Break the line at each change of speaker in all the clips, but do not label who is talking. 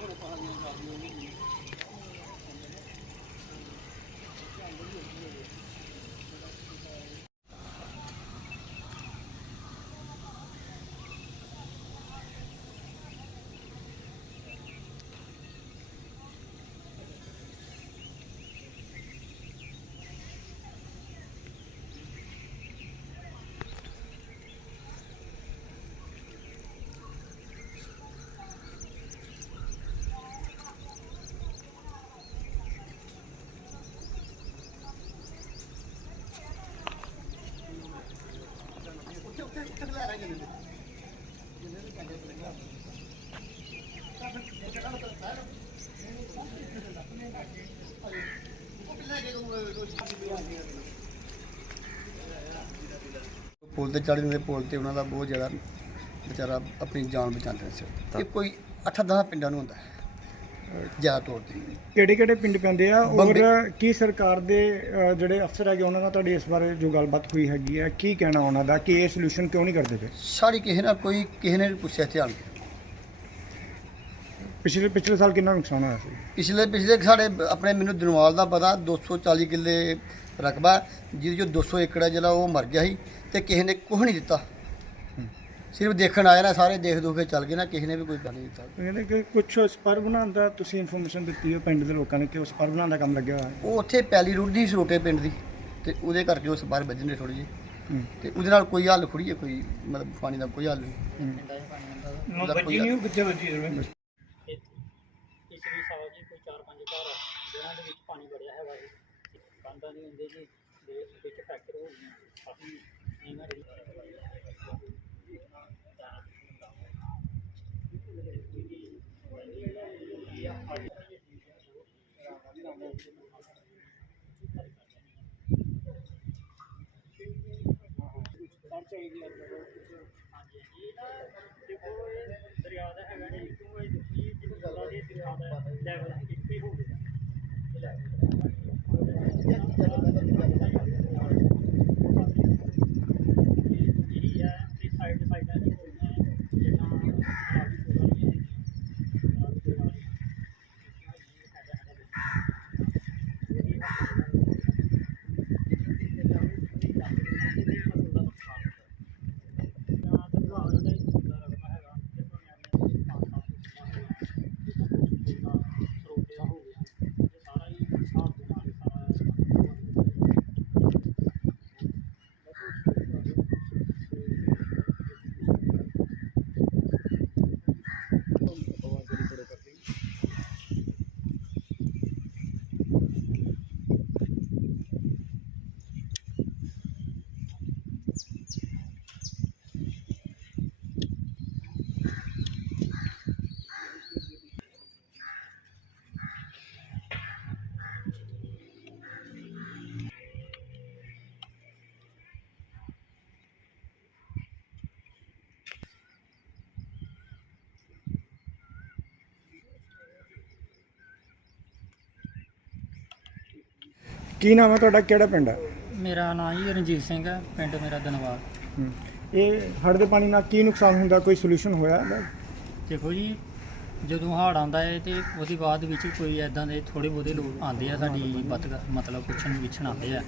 ko, napahal niya sa akin yung ਪੁਲ ਤੇ ਚੜ੍ਹ ਜਾਂਦੇ ਪੁਲ ਤੇ ਉਹਨਾਂ ਦਾ ਬਹੁਤ ਜ਼ਿਆਦਾ ਵਿਚਾਰਾ ਆਪਣੀ ਜਾਨ ਬਚਾਉਂਦੇ ਸੀ ਇਹ ਕੋਈ 8-10 ਪਿੰਡਾਂ ਨੂੰ ਹੁੰਦਾ ਹੈ। ਜ਼ਿਆਦਾ ਤੌਰ ਤੇ।
ਕਿਹੜੇ ਕਿਹੜੇ ਪਿੰਡ ਪੈਂਦੇ ਆ? ਔਰ
ਬੰਬੇ-
ਕੀ ਸਰਕਾਰ ਦੇ ਅ, ਜਿਹੜੇ ਅਫਸਰ ਹੈਗੇ ਉਹਨਾਂ ਨਾਲ ਤੁਹਾਡੀ ਇਸ ਬਾਰੇ ਜੋ ਗੱਲਬਾਤ ਹੋਈ ਹੈਗੀ ਹੈ ਕੀ ਕਹਿਣਾ ਉਹਨਾਂ ਦਾ? ਕਿ ਇਹ ਸੋਲੂਸ਼ਨ ਕਿਉਂ ਨਹੀਂ ਕਰਦੇ ਪਏ?
ਸਾਰੀ ਕਿਸੇ ਨਾਲ ਕੋਈ ਕਿਸੇ ਨੇ ਨਹੀਂ ਪੁੱਛਿਆ ਧਿਆਨ ਕੇ।
ਪਿਛਲੇ ਪਿਛਲੇ ਸਾਲ ਕਿੰਨਾ ਨੁਕਸਾਨ ਹੋਇਆ ਸੀ?
ਪਿਛਲੇ ਪਿਛਲੇ ਸਾਡੇ ਆਪਣੇ ਮੈਨੂੰ ਦਿਨਵਾਲ ਦਾ ਪਤਾ 240 ਕਿੱਲੇ ਰਕਬਾ ਜਿਹਦੇ ਚੋਂ 200 ਏਕੜ ਹੈ ਜਿਹੜਾ ਉਹ ਮਰ ਗਿਆ ਸੀ ਤੇ ਕਿਸੇ ਨੇ ਕੁਝ ਨਹੀਂ ਦਿੱਤਾ। ਸਿਰਫ ਦੇਖਣ ਆਏ ਨਾ ਸਾਰੇ ਦੇਖ ਦੁਖ ਕੇ ਚੱਲ ਗਏ ਨਾ ਕਿਸੇ ਨੇ ਵੀ ਕੋਈ ਗੱਲ ਨਹੀਂ ਦਿੱਤਾ
ਕਹਿੰਦੇ ਕਿ ਕੁਝ ਸਪਰ ਬਣਾਉਣ ਦਾ ਤੁਸੀਂ ਇਨਫੋਰਮੇਸ਼ਨ ਦਿੱਤੀ ਹੈ ਪਿੰਡ ਦੇ ਲੋਕਾਂ ਨੇ ਕਿ ਉਹ ਸਪਰ ਬਣਾਉਣ ਦਾ ਕੰਮ ਲੱਗਿਆ ਹੋਇਆ ਹੈ।
ਉਹ ਉੱਥੇ ਪੈਲੀ ਰੁੜਦੀ ਸੀ ਛੋਟੇ ਪਿੰਡ ਦੀ ਤੇ ਉਹਦੇ ਕਰਕੇ ਉਸ ਬਾਹਰ ਵੱਜਣੇ ਥੋੜੀ ਜਿਹੀ।
ਹੂੰ।
ਤੇ ਉਹਦੇ ਨਾਲ ਕੋਈ ਹੱਲ ਖੁੜੀ ਹੈ ਕੋਈ ਮਤਲਬ ਪਾਣੀ ਦਾ ਕੋਈ ਹੱਲ ਨਹੀਂ।
ਹੂੰ।
ਉਹਦਾ ਕੋਈ ਹੱਲ-
ਕਿੱਥੇ ਵੱਜੀ
ਪਿਛਲੇ ਸਾਲ ਜੀ ਕੋਈ 4-5 ਘਰ ਆ, ਜਿਨ੍ਹਾਂ ਦੇ ਵਿੱਚ ਪਾਣੀ ਵੜਿਆ ਹੈਗਾ ਜੀ ਕੰਧਾਂ ਨਹੀਂ ਹੁੰਦੇ ਜੀ ਦੇ ਵਿੱਚ ਫੈਕਟਰ ਹੋ ਗਈਆਂ। ਕਾਫੀ ਨੀਵਾਂ ਦਰਿਆ ਦਾ ਹੈਗਾ ਜੀ ਕਿਉਂ ਇਹ ਦੁਖੀ ਜਿਹਨੂੰ ਗੱਲਾਂ ਦੇ ਦਰਿਆ ਦਾ ਲੈਵਲ ਇੱਥੇ ਹੋ ਗਿਆ ਕੀ
ਨਾਮ ਹੈ ਤੁਹਾਡਾ? ਕਿਹੜਾ ਪਿੰਡ ਹੈ?
ਮੇਰਾ ਨਾਮ ਜੀ ਰਣਜੀਤ ਸਿੰਘ ਹੈ ਪਿੰਡ ਮੇਰਾ ਦਨਵਾਲ।
ਇਹ ਹੜ੍ਹ ਦੇ ਪਾਣੀ ਨਾਲ ਕੀ ਨੁਕਸਾਨ ਹੁੰਦਾ ਕੋਈ ਸੋਲੂਸ਼ਨ ਹੋਇਆ? ਇਹਦਾ?
ਦੇਖੋ ਜੀ ਜਦੋਂ ਹੜ੍ਹ ਆਉਂਦਾ ਹੈ ਤੇ ਉਹਦੇ ਬਾਅਦ ਵਿੱਚ ਕੋਈ ਐਦਾਂ ਦੇ ਥੋੜੇ ਬਹੁਤੇ ਲੋਕ ਆਉਂਦੇ ਆ ਸਾਡੀ ਮਤ ਮਤਲਬ ਪੁੱਛਣ ਵਿਛਣ ਆਉਂਦੇ ਆ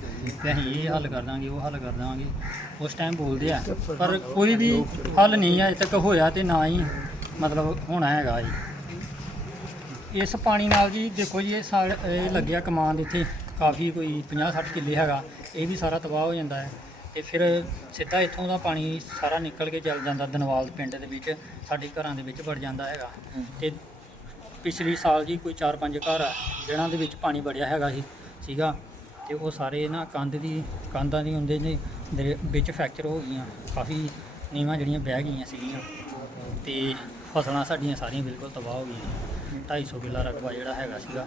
ਕਿ ਅਸੀਂ ਇਹ ਹੱਲ ਕਰ ਦਾਂਗੇ ਉਹ ਹੱਲ ਕਰ ਦਾਂਗੇ ਉਸ ਟਾਈਮ ਬੋਲਦੇ ਆ। ਪਰ ਕੋਈ ਵੀ ਹੱਲ ਨਹੀਂ ਅਜੇ ਤੱਕ ਹੋਇਆ ਤੇ ਨਾ ਹੀ ਮਤਲਬ ਹੋਣਾ ਹੈਗਾ ਜੀ ਇਸ ਪਾਣੀ ਨਾਲ ਜੀ ਦੇਖੋ ਜੀ, ਇਹ ਸਾਲ ਇਹ ਲੱਗਿਆ ਕਮਾਨ ਇੱਥੇ। ਕਾਫੀ ਕੋਈ 50 60 ਕਿੱਲੇ ਹੈਗਾ। ਇਹ ਵੀ ਸਾਰਾ ਤਬਾਹ ਹੋ ਜਾਂਦਾ ਹੈ। ਤੇ ਫਿਰ ਸਿੱਧਾ ਇੱਥੋਂ ਦਾ ਪਾਣੀ ਸਾਰਾ ਨਿਕਲ ਕੇ ਚੱਲ ਜਾਂਦਾ ਦਨਵਾਲ ਪਿੰਡ ਦੇ ਵਿੱਚ। ਸਾਡੇ ਘਰਾਂ ਦੇ ਵਿੱਚ ਵੜ ਜਾਂਦਾ ਹੈਗਾ। ਤੇ ਪਿਛਲੀ ਸਾਲ ਜੀ ਕੋਈ 4-5 ਘਰ ਆ, ਜਿਹਨਾਂ ਦੇ ਵਿੱਚ ਪਾਣੀ ਵੜਿਆ ਹੈਗਾ ਸੀ, ਸੀਗਾ। ਤੇ ਉਹ ਸਾਰੇ ਨਾ ਕੰਧ ਦੀ, ਕੰਧਾਂ ਦੀ ਹੁੰਦੇ ਨੇ ਦਰ- ਵਿੱਚ ਫ੍ਰੈਕਚਰ ਹੋ ਗਈਆਂ। ਕਾਫੀ ਨੀਵਾਂ ਜਿਹੜੀਆਂ ਬਹਿ ਗਈਆਂ ਸੀਗੀਆਂ। ਤੇ ਫਸਲਾਂ ਸਾਡੀਆਂ ਸਾਰੀਆਂ ਬਿਲਕੁਲ ਤਬਾਹ ਹੋ ਗਈਆਂ। 250 ਕਿੱਲਾ ਰਕਬਾ ਜਿਹੜਾ ਹੈਗਾ ਸੀਗਾ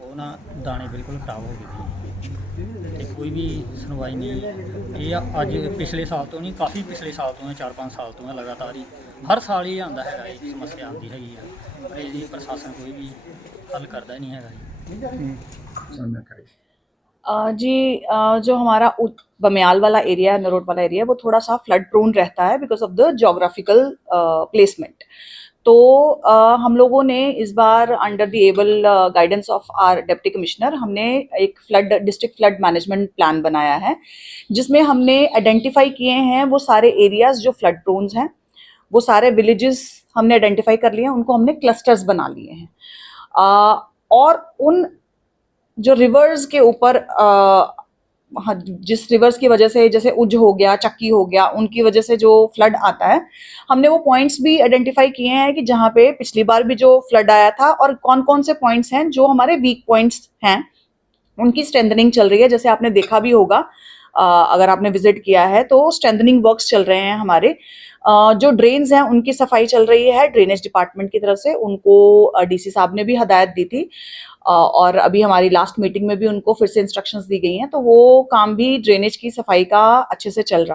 ਉਹ ਨਾ ਦਾਣੇ ਬਿਲਕੁਲ ਖਰਾਬ ਹੋ ਗਏ ਸੀ ਤੇ ਕੋਈ ਵੀ ਸੁਣਵਾਈ ਨਹੀਂ ਇਹ ਆ ਅੱਜ ਪਿਛਲੇ ਸਾਲ ਤੋਂ ਨਹੀਂ ਕਾਫੀ ਪਿਛਲੇ ਸਾਲ ਤੋਂ ਹੈ 4-5 ਸਾਲ ਤੋਂ ਹੈ ਲਗਾਤਾਰ ਹੀ ਹਰ ਸਾਲ ਹੀ ਆਉਂਦਾ ਹੈਗਾ ਇਹ ਸਮੱਸਿਆ ਆਉਂਦੀ ਹੈਗੀ ਆ ਪਰ ਇਹਦੀ ਪ੍ਰਸ਼ਾਸਨ ਕੋਈ ਵੀ ਹੱਲ ਕਰਦਾ ਹੀ ਨਹੀਂ ਹੈਗਾ ਜੀ
ਹੂੰ।
अ, जी अ, जो हमारा उत- बमियाल वाला एरिया है नरोट वाला एरिया है वो थोड़ा सा फ्लड प्रोन रहता है because of the geographical placement तो अ, हम लोगों ने इस बार under the able guidance of our deputy commissioner हमने एक flood district flood management plan बनाया है जिसमें हमने आइडेंटिफाई किए हैं वो सारे एरियाज़ जो फ्लड प्रोन्स हैं वो सारे विलेजेस हमने आइडेंटिफाई कर लिए हैं उनको हमने क्लस्टर्स बना लिए हैं। और उन जो रिवर्स के ऊपर जिस रिवर्स की वजह से, जैसे उज हो गया, चक्की हो गया, उनकी वजह से जो फ्लड आता है, हमने वो पॉइंट्स भी आइडेंटिफाई किए हैं कि जहाँ पे पिछली बार भी जो फ्लड आया था और कौन कौन से पॉइंट्स हैं जो हमारे वीक पॉइंट्स हैं, उनकी स्ट्रेंथनिंग चल रही है, जैसे आपने देखा भी होगा। अगर आपने विज़िट किया है तो स्ट्रेंथनिंग वर्क्स चल रहे हैं हमारे। जो ड्रेन्स हैं, उनकी सफ़ाई चल रही है ड्रेनेज डिपार्टमेंट की तरफ़ से। उनको डीसी साहब ने भी हदायत दी थी। और अभी हमारी लास्ट मीटिंग में भी उनको फिर से इंस्ट्रक्शंस दी गई हैं तो वो काम भी ड्रेनेज की सफ़ाई का अच्छे से चल रहा है।